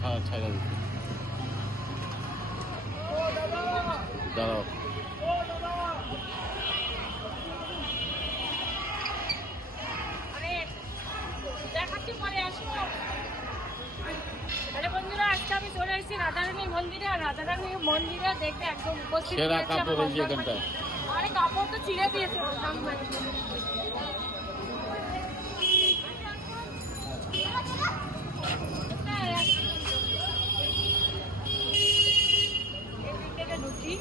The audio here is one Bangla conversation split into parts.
ছাড়া দাঁড়াও। দেখাচ্ছি পরে আসো। আরে বন্ধুরা, আজকে আমি চলে এসেছি রাধারানী মন্দিরে। আর রাধারানী মন্দিরে দেখতে একদম উপস্থিত সেরা কাপড় এই যেখানটা। আরে কাপড় তো ছিঁড়ে দিয়েছে বললাম। ঢুকি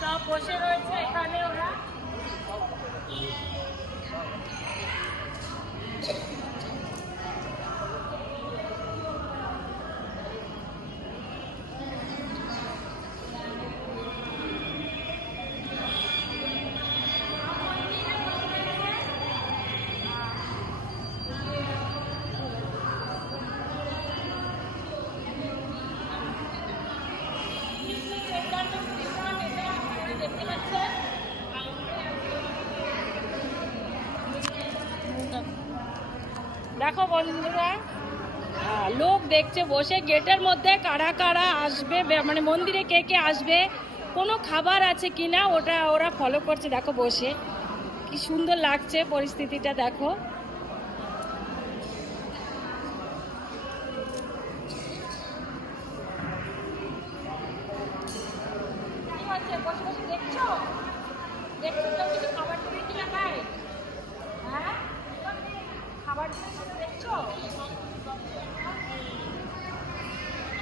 সব বসে রয়েছে এখানে ওরা। দেখো বন্ধুরা, লোক দেখছে বসে গেটের মধ্যে কারা কারা আসবে, মানে মন্দিরে কে কে আসবে, কোনো খাবার আছে কিনা ওটা ওরা ফলো করছে। দেখো বসে কি সুন্দর লাগছে পরিস্থিতিটা, দেখো। কি হচ্ছে বসে বসে দেখছো? দেখছো তো কিছু খাবার টুরি কিনা খায়? হ্যাঁ, খাবার দেখছো?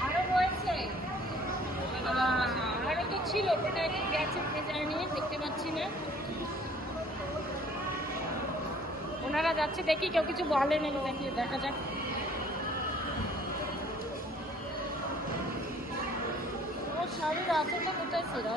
আরো রয়েছে, আরো তো ছিল, কোথায় গেছে কে জানি, দেখতে পাচ্ছি না। ওনারা যাচ্ছে, দেখি কেউ কিছু বলেনি, দেখি দেখা যাক। ও শাড়ির আঁচলটা কোথায় ছিল?